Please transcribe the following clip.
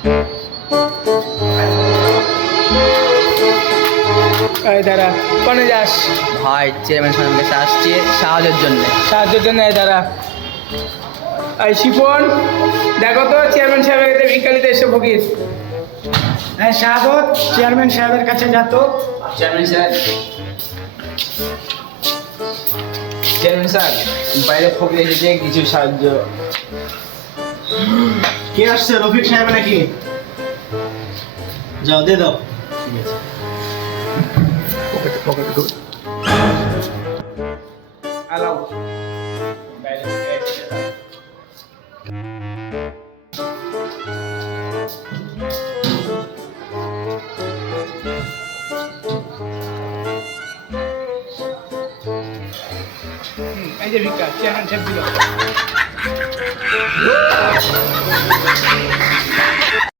এই দাঁড়া, কোনে যাস? ভাই চেয়ারম্যান সাহেবের কাছে আসছি সাহায্যের জন্য। সাহায্যের জন্য এই দাঁড়া। এই শিপন, দেখো তো চেয়ারম্যান সাহেবের কাছে ভিকারিতে এসে ভুগিস। হ্যাঁ শাহাদত, চেয়ারম্যান সাহেবের কাছে যেত। চেয়ারম্যান সাহেব, চেয়ারম্যান স্যার বাইরে ফকির এসেছে, কিছু সাহায্য। কে আসছে? রফিক সাহেব নাকি? যাও দিয়ে দাও। আলাও। এই যে ভিক্ষা চেয়ারম্যান সাহেব দিল।